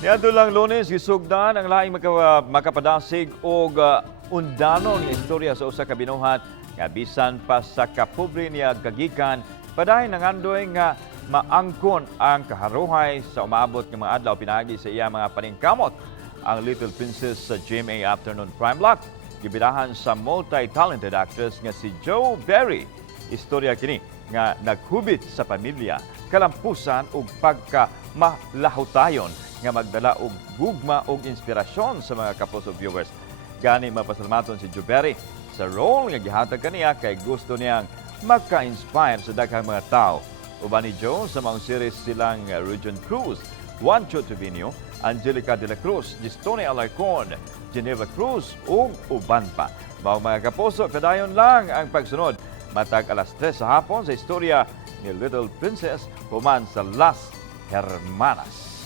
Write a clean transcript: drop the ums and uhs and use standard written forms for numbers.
Niadto lang Lunes gisugdan ang laing makapadasig og undanon nga istorya sa usa ka binuhat nga bisan pa sa kapobre niya gagikan padayon nangandoy nga maangkon ang kaharuhay sa umaabot nga mga adlaw pinagi sa iya mga paningkamot. Ang Little Princess sa GMA Afternoon Prime Block gibidahan sa multi-talented actress nga si Joe Berry. Istorya kini nga naghubit sa pamilya, kalampusan ug pagka-malahutayon nga magdala og gugma og inspirasyon sa mga kapuso viewers. Gani mapasalamaton si Joe Berry sa role nga gihatag kaniya kay gusto niyang magka-inspire sa daghang mga tao. Uban ni Joe sa mga series silang Regine Cruz, Juancho Trevino, Angelica de la Cruz, Gistone Alarcon, Geneva Cruz ug uban pa. Mga kapuso, padayon lang ang pagsunod matag alas 3 sa hapon sa istorya ni Little Princess human sa Las Hermanas.